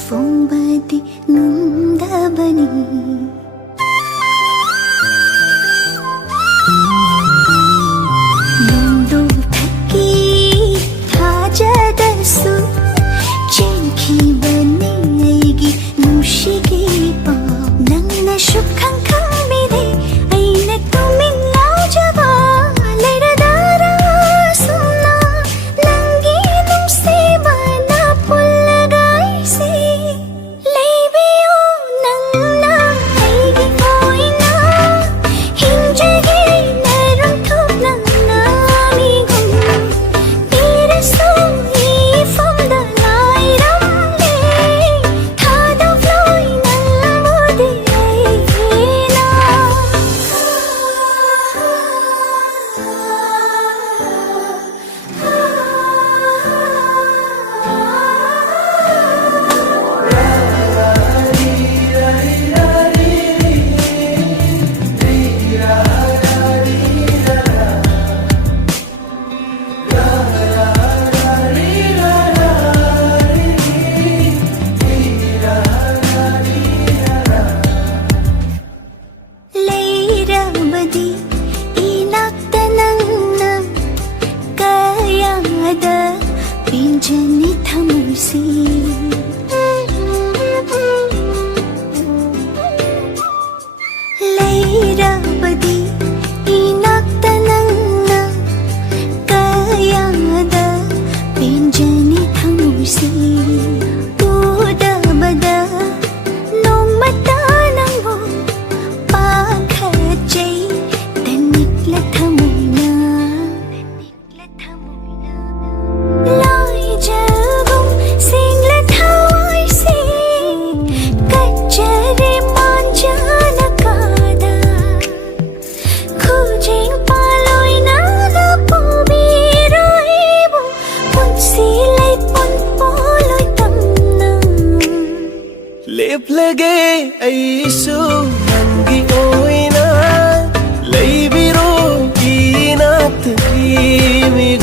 ꯐꯣꯡꯕꯗꯤ ꯉꯝꯗꯕꯅꯤ ꯅꯣꯡꯗꯣꯡꯊꯛꯀꯤ ꯊꯥꯖꯗꯁꯨ ꯆꯦꯟꯈꯤꯕꯅꯤ ꯑꯩꯒꯤ ꯅꯨꯡꯁꯤꯒꯤ ꯄꯥꯎ ꯅꯪꯅꯁꯨ ꯈꯪꯈꯪꯕꯤꯗꯦ ꯑꯩꯅ ꯇꯨꯃꯤꯟ ꯂꯥꯎꯖꯕ ꯂꯩꯔꯗꯔꯁꯨꯝꯅ ꯅꯪꯒꯤ ꯅꯨꯡꯁꯤꯕꯅ ꯄꯨꯜꯂꯒ ꯑꯩꯁꯦ ꯂꯩꯕꯤꯌꯨ ꯅꯪꯅ ꯑꯩꯒꯤ ꯑꯣꯏꯅ ꯍꯤꯡꯖꯒꯦ ꯅꯔꯨꯝꯊꯣꯛꯅ ꯉꯥꯃꯤꯒꯨꯝ ꯄꯤꯔꯁꯨ 이품도 나이람네 타덕로이 날모드에이나 레이라버디 이낙다 낭나 까야다 빈전이 타물시 레이라버디 이낙다 낭나 까야다 빈전이 타물시 우다바다 노마다 낭보 पाखचै तनिक्ल थमुना लाइजगुम सिंगल थाइसे कच्चरे मांजनकादा खुजिङ पालोइना पुबिरोइबु पुन्सिलै पुनपोलोइ तम्ना लेप्लगे ऐसु नंगी ओइना लैबिरो ईनात कीमिग